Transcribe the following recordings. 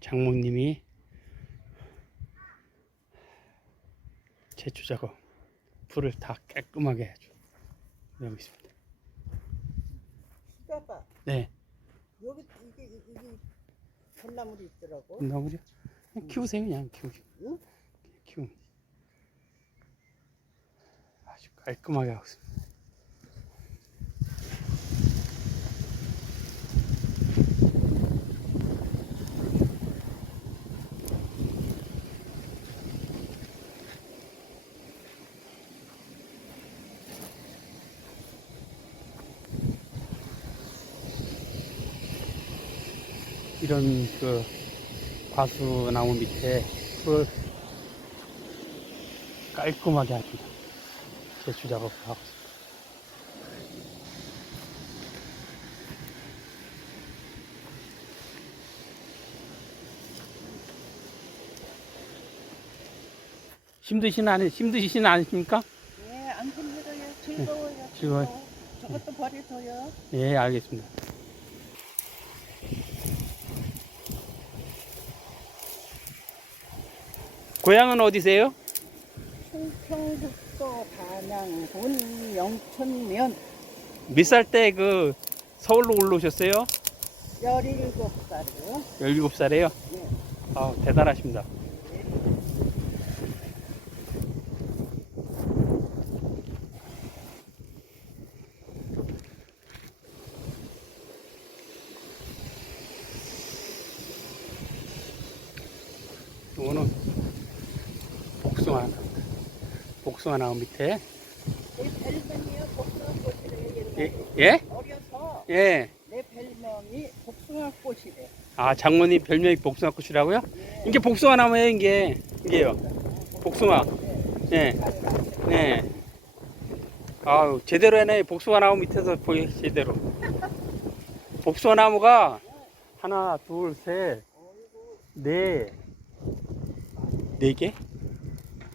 장모님이 제초 작업 불을 다 깔끔하게 아주 내고 있습니다. 아빠 네, 여기 이게 이게 전나물이 있더라고. 그냥 키우세요 그냥 키우세요. 응? 되지. 아주 깔끔하게 하고 있습니다. 이런 그 과수 나무 밑에 풀 깔끔하게 아주 제초 작업을 하고 있습니다. 힘드시는 안 힘드시진 않으십니까? 예, 안 힘들어요. 즐거워요. 네, 즐거워요. 즐거워. 저것도 버려둬요. 예, 알겠습니다. 고향은 어디세요? 충청북도 단양군 영천면 몇 살 때 그 서울로 올라오셨어요? 17살이요. 17살이에요? 네. 아, 대단하십니다. 이거는 복숭아, 복숭아 나무 밑에. 내 별명이요. 복숭아 꽃이래요. 예? 옛날에. 예? 어려서 예. 내 별명이 복숭아 꽃이래. 아, 장모님 별명이 복숭아 꽃이라고요? 예. 이게 복숭아 나무예요, 이게. 이게요. 복숭아. 예. 네. 아유, 제대로 해네. 복숭아 나무 밑에서 보이, 제대로. 복숭아 나무가 하나, 둘, 셋, 네, 네 개?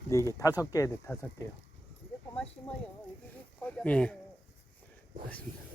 네 개, 다섯 개, 네, 다섯 개요. 이제 그만 심어요. 이게 거저 예. 맞습니다.